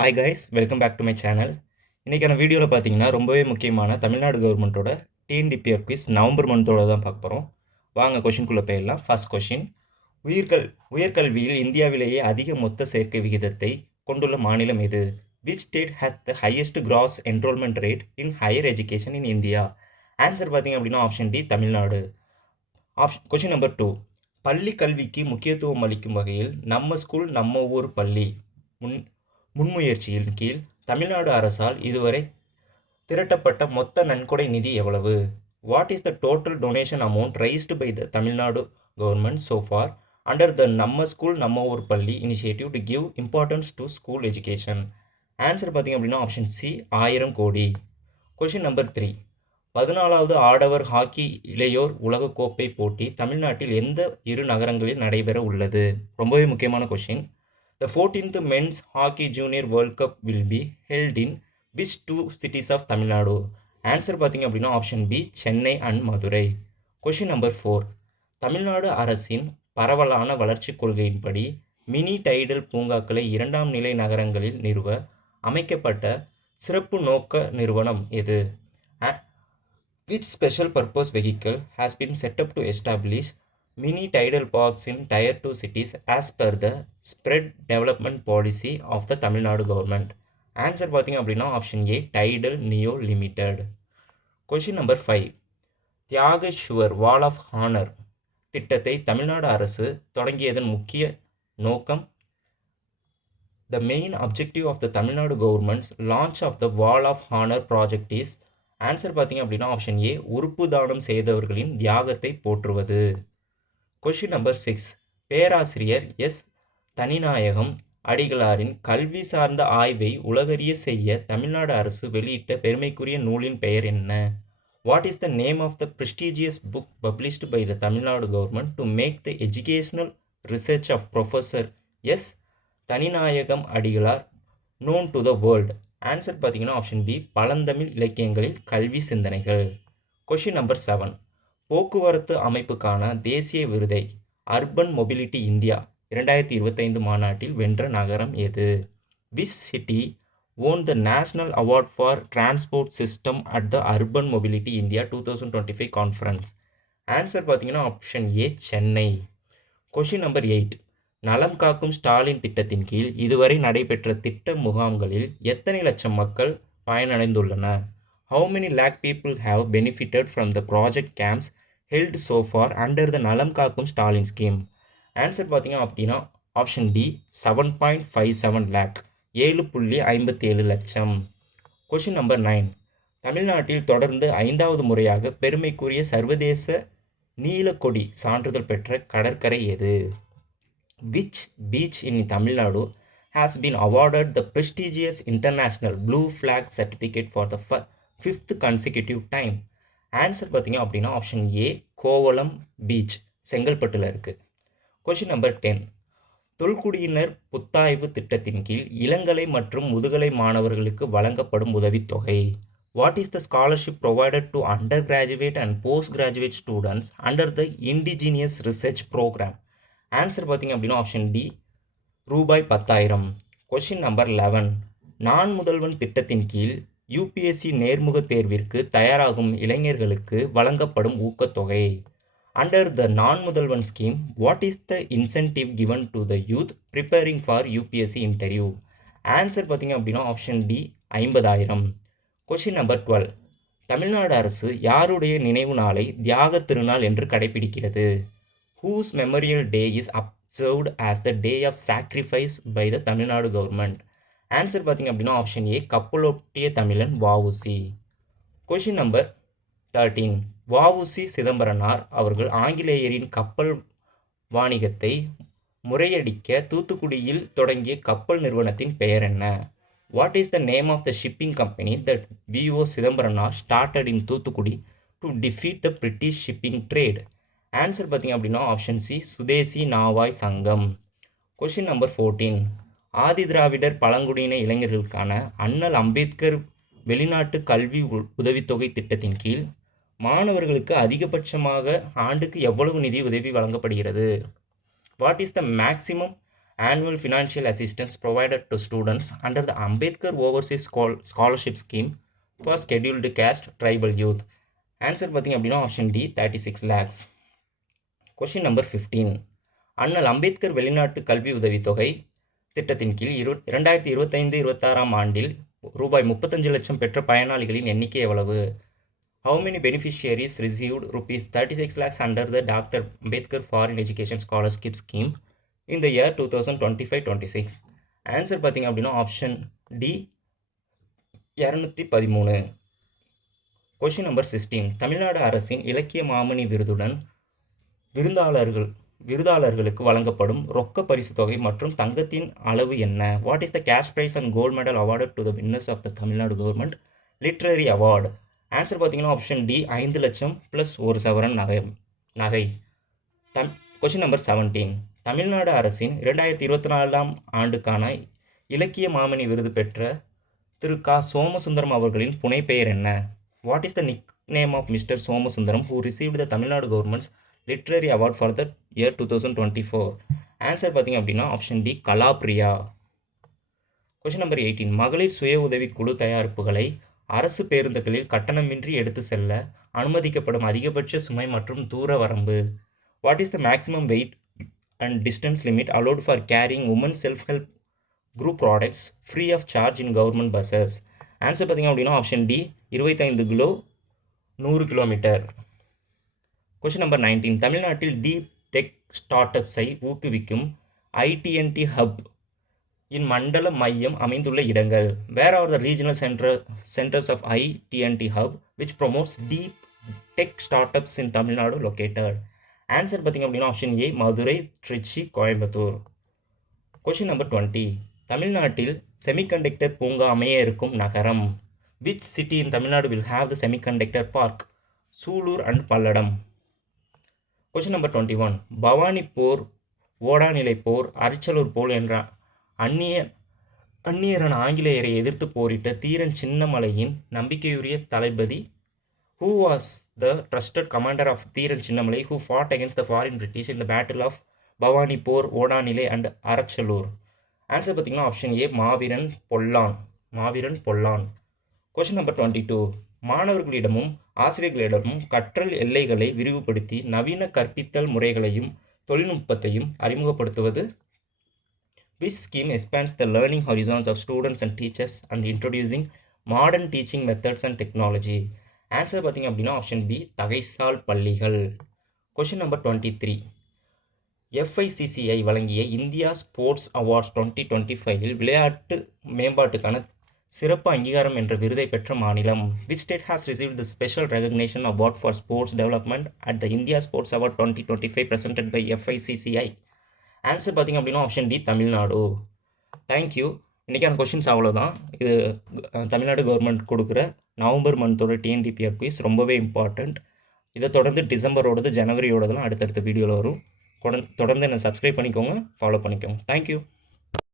Hi guys, welcome back to my channel. இன்றைக்கான வீடியோவில் பார்த்தீங்கன்னா ரொம்பவே முக்கியமான தமிழ்நாடு கவர்மெண்ட்டோட டிஎன்டிபிஆர் குவிஸ் நவம்பர் மந்தோட தான் பார்க்க போகிறோம். வாங்க கொஷின்குள்ளே போயிடலாம். ஃபர்ஸ்ட் கொஷின், உயர்கல்வியில் இந்தியாவிலேயே அதிக மொத்த சேர்க்கை விகிதத்தை கொண்டுள்ள மாநிலம் எது? Which state has the highest gross enrolment rate in higher education in India? Answer பார்த்தீங்க அப்படின்னா option D, Tamil Nadu. Question number 2, பள்ளி கல்விக்கு முக்கியத்துவம் அளிக்கும் வகையில் நம்ம ஸ்கூல் நம்ம ஊர் பள்ளி முன்முயற்சியின் கீழ் தமிழ்நாடு அரசால் இதுவரை திரட்டப்பட்ட மொத்த நன்கொடை நிதி எவ்வளவு? What is the total donation amount raised by the Tamil Nadu government so far under the நம்ம ஸ்கூல் நம்ம ஊர் பள்ளி initiative to give importance to school education? Answer பார்த்தீங்க அப்படின்னா ஆப்ஷன் சி, 1000 கோடி. கொஷின் நம்பர் 3, 14வது ஆடவர் ஹாக்கி இளையோர் உலகக்கோப்பை போட்டி தமிழ்நாட்டில் எந்த 2 நகரங்களில் நடைபெற உள்ளது? ரொம்பவே முக்கியமான question. The 14th Men's Hockey Junior World Cup will be held in which 2 cities of Tamil Nadu? Answer பார்த்தீங்க அப்படின்னா option B, Chennai and Madurai. Question number 4, Tamil Nadu அரசின் பரவலான வளர்ச்சி கொள்கையின்படி மினி டைடல் பூங்காக்களை 2ஆம் நிலை நகரங்களில் நிறுவ அமைக்கப்பட்ட சிறப்பு நோக்க நிறுவனம் எது? Which special purpose vehicle has been set up to establish mini tidal parks in tier 2 cities as per the spread development policy of the Tamil Nadu government? Answer பார்த்தீங்க அப்படின்னா option A, Tidel Neo Limited. Question number 5, Thiyageshwar wall of honour திட்டத்தை தமிழ்நாடு அரசு தொடங்கியதன் முக்கிய நோக்கம்? The main objective of the Tamil Nadu government's launch of the Wall of Honor project is? Answer பார்த்தீங்க அப்படின்னா option ஏ, உறுப்பு தானம் செய்தவர்களின் தியாகத்தை போற்றுவது. கொஷின் நம்பர் 6, பேராசிரியர் எஸ் தனிநாயகம் அடிகளாரின் கல்வி சார்ந்த ஆய்வை உலகறிய செய்ய தமிழ்நாடு அரசு வெளியிட்ட பெருமைக்குரிய நூலின் பெயர் என்ன? What is the name of the prestigious book published by the Tamil Nadu government to make the educational research of professor S Thaninayagam Adigalar known to the world? Answer பார்த்தீங்கன்னா ஆப்ஷன் பி, பழந்தமிழ் இலக்கியங்களில் கல்வி சிந்தனைகள். கொஷின் நம்பர் 7, போக்குவரத்து அமைப்புக்கான தேசிய விருதை அர்பன் மொபிலிட்டி இந்தியா 2025 மாநாட்டில் வென்ற நகரம் எது? Which city won the national award for transport system at the urban mobility india 2025 conference? Answer பார்த்தீங்கன்னா option A, Chennai. Question number 8, நலம் காக்கும் ஸ்டாலின் திட்டத்தின் கீழ் இதுவரை நடைபெற்ற திட்ட முகாம்களில் எத்தனை லட்சம் மக்கள் பயனடைந்துள்ளனர்? How many lakh people have benefited from the project camps held so far under the நலம் காக்கும் ஸ்டாலின் ஸ்கீம்? ஆன்சர் பார்த்தீங்க அப்படின்னா ஆப்ஷன் டி, 7.57 lakh, 7.57 லட்சம். கொஷின் நம்பர் 9, தமிழ்நாட்டில் தொடர்ந்து 5வது முறையாக பெருமைக்குரிய சர்வதேச நீலக்கொடி சான்றிதழ் பெற்ற கடற்கரை எது? Which beach in Tamil Nadu has been awarded the prestigious International Blue Flag Certificate for the 5th consecutive time? Answer பார்த்தீங்க அப்படின்னா ஆப்ஷன் ஏ, கோவளம் பீச், செங்கல்பட்டில் இருக்குது. கொஷின் நம்பர் 10, தொல்குடியினர் புத்தாய்வு திட்டத்தின் கீழ் இளங்கலை மற்றும் முதுகலை மாணவர்களுக்கு வழங்கப்படும் உதவித்தொகை? What is the scholarship provided to undergraduate and postgraduate students under the indigenous research programme? Answer பார்த்தீங்க அப்படின்னா ஆப்ஷன் டி, ரூபாய் 10,000. கொஷின் நம்பர் 11, நான் முதல்வன் திட்டத்தின் கீழ் யூபிஎஸ்சி நேர்முக தேர்விற்கு தயாராகும் இளைஞர்களுக்கு வழங்கப்படும் ஊக்கத்தொகை? Under the Naan Mudhalvan scheme, what is the incentive given to the youth preparing for UPSC interview? Answer பார்த்தீங்க அப்படின்னா option D, 50,000. Question number 12, Tamil Nadu அரசு யாருடைய நினைவு நாளை தியாக திருநாள் என்று கடைபிடிக்கிறது? Whose memorial day is observed as the day of sacrifice by the Tamil Nadu government? Answer பார்த்தீங்க அப்படின்னா ஆப்ஷன் ஏ, கப்பலோட்டிய தமிழன் வஉசி. கொஷின் நம்பர் 13, வஉசி சிதம்பரனார் அவர்கள் ஆங்கிலேயரின் கப்பல் வாணிகத்தை முறையடிக்க தூத்துக்குடியில் தொடங்கிய கப்பல் நிறுவனத்தின் பெயர் என்ன? What is the name of the shipping company that V O. Chidambaranar started in Thoothukudi to defeat the British shipping trade? Answer பார்த்தீங்க அப்படின்னா ஆப்ஷன் சி, சுதேசி நாவாய் சங்கம். கொஷின் நம்பர் 14, ஆதி திராவிடர் பழங்குடியின இளைஞர்களுக்கான அண்ணல் அம்பேத்கர் வெளிநாட்டு கல்வி உதவித்தொகை திட்டத்தின் கீழ் மாணவர்களுக்கு அதிகபட்சமாக ஆண்டுக்கு எவ்வளவு நிதி உதவி வழங்கப்படுகிறது? What is the maximum annual financial assistance provided to students under the Ambedkar Overseas Scholarship Scheme for scheduled caste tribal youth. Answer பார்த்திங்க அப்படின்னா option D 36 lakhs. Question number 15. அண்ணல் அம்பேத்கர் வெளிநாட்டு கல்வி உதவித்தொகை திட்டத்தின் கீழ் 2025-26 ஆண்டில் ரூபாய் 35 லட்சம் பெற்ற பயனாளிகளின் எண்ணிக்கை எவ்வளவு? How many beneficiaries received rupees 36 lakhs under the Dr. Ambedkar Foreign Education Scholarship Scheme in the year 2025-26? Answer பார்த்திங்க அப்படின்னா option D 213. Question number 16. Tamil Nadu அரசின் இலக்கிய மாமணி விருதுடன் விருதாளர்களுக்கு வழங்கப்படும் ரொக்க பரிசு தொகை மற்றும் தங்கத்தின் அளவு என்ன? What is the cash prize and gold medal awarded to the winners of the Tamil Nadu government literary award? Answer பார்த்தீங்கன்னா ஆப்ஷன் டி 5 லட்சம் ப்ளஸ் 1 சவரன் நகை. Question number 17. தமிழ்நாடு அரசின் 2024 ஆண்டுக்கான இலக்கிய மாமணி விருது பெற்ற திரு க சோமசுந்தரம் அவர்களின் புனைப்பெயர் என்ன? What is the nick name of mister Somasundaram who received the Tamil Nadu government's literary award for the year 2024? Answer பார்த்தீங்க அப்படின்னா option D Kalapriya. Question number 18. மகளிர் சுய உதவிக்குழு தயாரிப்புகளை அரசு பேருந்துகளில் கட்டணமின்றி எடுத்து செல்ல அனுமதிக்கப்படும் அதிகபட்ச சுமை மற்றும் தூர வரம்பு? What is the maximum weight and distance limit allowed for carrying woman self help group products free of charge in government buses? Answer பார்த்திங்க அப்படின்னா option D 25 kilo 100 kilometre. Question number 19. தமிழ்நாட்டில் டீப் டெக் ஸ்டார்ட் அப்ஸை ஊக்குவிக்கும் ITNT hub இன் மண்டல மையம் அமைந்துள்ள இடங்கள்? Where are the regional centres of ITNT hub which promotes deep tech startups in Tamil Nadu located? Answer பார்த்திங்க அப்படின்னா option A Madurai, Tiruchi, Coimbatore. Question number 20. தமிழ்நாட்டில் semiconductor பூங்கா அமைய இருக்கும் நகரம்? Which city in Tamil Nadu will have the semiconductor park? Sulur and Palladam. Question number 21. Bhavani போர், ஓடாநிலை போர், அரிச்சலூர் போர் என்ற அந்நியரான ஆங்கிலேயரை எதிர்த்து போரிட்ட தீரன் சின்னமலையின் நம்பிக்கையுரிய தளபதி? Who was the trusted commander of Dheeran Chinnamalai who fought against the foreign British in the battle of Bhavani போர், ஓடாநிலை அண்ட் அரச்சலூர்? ஆன்சர் பார்த்திங்கன்னா option A Maveeran Pollan. Question number 22. மாணவர்களிடமும் ஆசிரியர்களிடமும் கற்றல் எல்லைகளை விரிவுபடுத்தி நவீன கற்பித்தல் முறைகளையும் தொழில்நுட்பத்தையும் அறிமுகப்படுத்துவது? Which scheme expands the learning horizons of students and teachers and introducing modern teaching methods and technology? Answer பார்த்திங்க அப்படின்னா ஆப்ஷன் பி தகைசால் பள்ளிகள். Question number 23. FICCI வழங்கிய இந்தியா ஸ்போர்ட்ஸ் அவார்ட்ஸ் 2025 விளையாட்டு மேம்பாட்டுக்கான சிறப்பு அங்கீகாரம் என்ற விருதை பெற்ற மாநிலம்? Which state has received the special recognition award for sports development at the India Sports Award 2025 presented by FICCI? Answer பார்த்திங்க அப்படின்னா ஆப்ஷன் டி தமிழ்நாடு. தேங்க்யூ. இன்றைக்கான கொஷின்ஸ் அவ்வளோதான். இது தமிழ்நாடு கவர்மெண்ட் கொடுக்குற நவம்பர் மந்தோட டிஎன்டிபிஆர் குயிஸ் ரொம்பவே இம்பார்ட்டண்ட். இதை தொடர்ந்து டிசம்பரோடது ஜனவரியோடதெல்லாம் அடுத்தடுத்த வீடியோவில் வரும். தொடர்ந்து என்னை சப்ஸ்கிரைப் பண்ணிக்கோங்க, ஃபாலோ பண்ணிக்கோங்க. தேங்க்யூ.